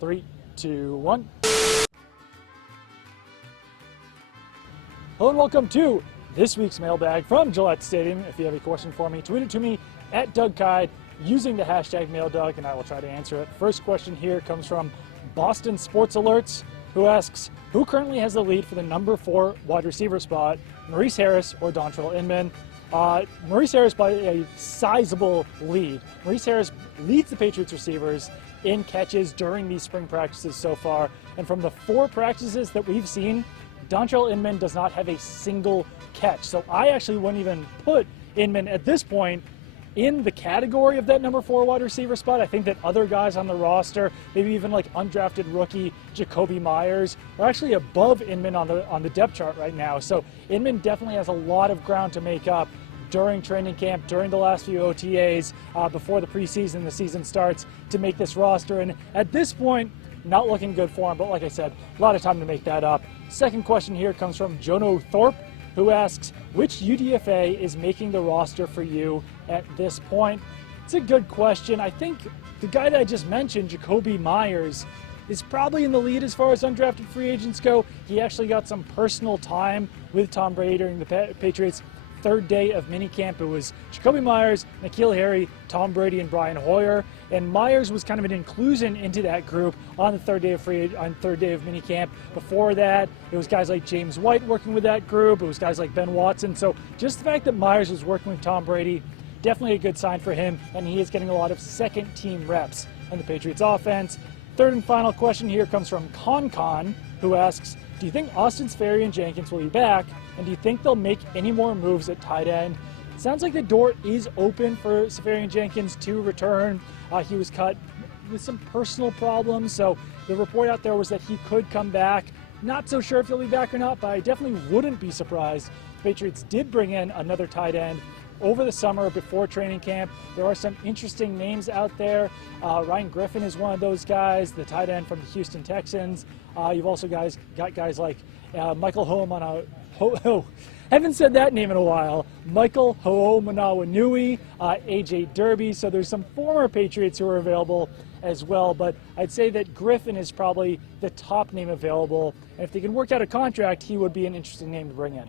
3, 2, 1. Hello and welcome to this week's mailbag from Gillette Stadium. If you have a question for me, tweet it to me at Doug Kide using the hashtag MailDoug, and I will try to answer it. First question here comes from Boston Sports Alerts, who asks, who currently has the lead for the number 4 wide receiver spot, Maurice Harris or Dontrelle Inman? Maurice Harris by a sizable lead. Maurice Harris leads the Patriots receivers in catches during these spring practices so far, and from the 4 practices that we've seen, Dontrelle Inman does not have a single catch. So I actually wouldn't even put Inman at this point in the category of that number 4 wide receiver spot. I think that other guys on the roster, maybe even like undrafted rookie Jacoby Myers, are actually above Inman on the depth chart right now. So Inman definitely has a lot of ground to make up during training camp, during the last few OTAs, before the preseason, the season starts, to make this roster. And at this point, not looking good for him, but like I said, a lot of time to make that up. Second question here comes from Jono Thorpe, who asks, which UDFA is making the roster for you at this point? It's a good question. I think the guy that I just mentioned, Jacoby Myers, is probably in the lead as far as undrafted free agents go. He actually got some personal time with Tom Brady during the Patriots' third day of minicamp. It was Jacoby Myers, N'Keal Harry, Tom Brady, and Brian Hoyer. And Myers was kind of an inclusion into that group on the third day of minicamp. Before that, it was guys like James White working with that group. It was guys like Ben Watson. So just the fact that Myers was working with Tom Brady, definitely a good sign for him, and he is getting a lot of second-team reps on the Patriots offense. Third and final question here comes from Con, who asks, do you think Austin Seferian-Jenkins will be back, and do you think they'll make any more moves at tight end? It sounds like the door is open for Seferian-Jenkins to return. He was cut with some personal problems, so the report out there was that he could come back. Not so sure if he'll be back or not, but I definitely wouldn't be surprised. The Patriots did bring in another tight end over the summer before training camp. There are some interesting names out there. Ryan Griffin is one of those guys, the tight end from the Houston Texans. You've also got guys like Michael haven't said that name in a while. Michael Ho'omanawanui, AJ Derby. So there's some former Patriots who are available as well, but I'd say that Griffin is probably the top name available. And if they can work out a contract, he would be an interesting name to bring in.